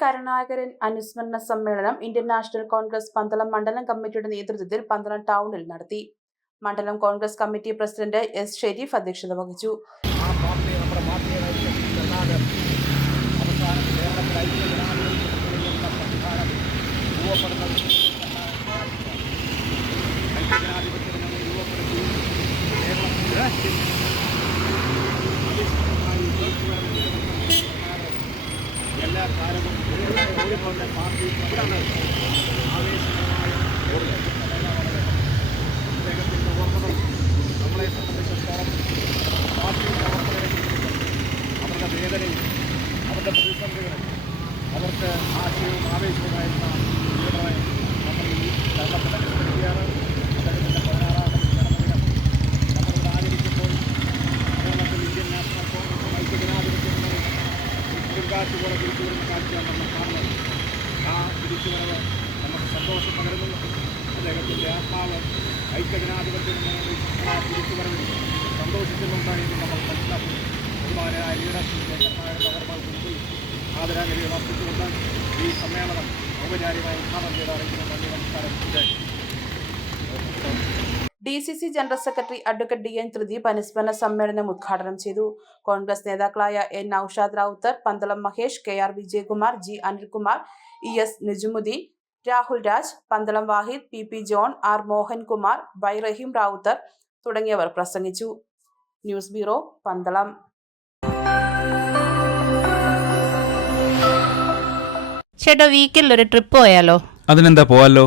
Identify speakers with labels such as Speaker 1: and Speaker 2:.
Speaker 1: കരുണാകരൻ അനുസ്മരണ സമ്മേളനം Indian national Congress Pandalam മണ്ഡലം കമ്മിറ്റിയുടെ നേതൃത്വത്തിൽ പന്തളം ടൗണിൽ നടത്തി. മണ്ഡലം Congress committee president S Sharif അധ്യക്ഷത വഹിച്ചു.
Speaker 2: ഓടുന്നത് അദ്ദേഹത്തിന്റെ ഓർമ്മകൾ നമ്മളെ സംബന്ധിച്ചിടത്തോളം പാർട്ടി പ്രവർത്തകരെ അവരുടെ വേദനയും അവരുടെ പ്രതിസന്ധികളും അവർക്ക് ആശയവും ആവേശവുമായിരുന്ന നമ്മൾ ഈ കേരളത്തിൽ അനുസ്മരിക്കുകയാണ് അദ്ദേഹത്തിന്റെ പതിനാറാമത് ജന്മദിനം നമ്മളിവിടെ ആചരിക്കുമ്പോൾ കേരളത്തിൽ ഇന്ത്യൻ നാഷണൽ കോൺഗ്രസ് ഐക്യ ജനാധിപത്യം പോലെ തിരിച്ചു വരുന്ന കാഴ്ചയാണ് നമ്മൾ കാണുന്നത് ആ തിരിച്ചുവരവ് നമുക്ക് സന്തോഷം പകരുന്നു. അദ്ദേഹത്തിന്റെ ആത്മാവ് ഐക്യജനാധിപത്യം ആ തിരിച്ചുവരവിൽ സന്തോഷിക്കുന്നുണ്ട് എന്ന് നമ്മൾ മനസ്സിലാക്കുന്നു ബഹുമാനായ ലീഡർഷിപ്പിന്റെ കർണാടക ഓർമ്മകൾക്ക് മുമ്പിൽ ആദരാഞ്ജലികൾ അർപ്പിച്ചുകൊണ്ട് ഈ സമ്മേളനം ഔപചാരികമായി ഉദ്ഘാടനം ചെയ്ത് അറിയിക്കുന്ന. നന്ദി നമസ്കാരം.
Speaker 1: D C C general secretary advocate D N Thrideep അനുസ്മരണ സമ്മേളനം ഉദ്ഘാടനം ചെയ്തു. കോൺഗ്രസ് നേതാക്കളായ N Noushad Ravuthar Pandalam Mahesh K R Vijayakumar G Anilkumar E S Nijumudheen Rahul Raj Pandalam Vahid P P John R Mohankumar Y Rahim Ravuthar തുടങ്ങിയവർ പ്രസംഗിച്ചു. News bureau Pandalam.
Speaker 3: ചേട്ടാ വീക്കിൽ ഒരു ട്രിപ്പ് പോയാലോ?
Speaker 4: അതിനെന്താ പോവാലോ?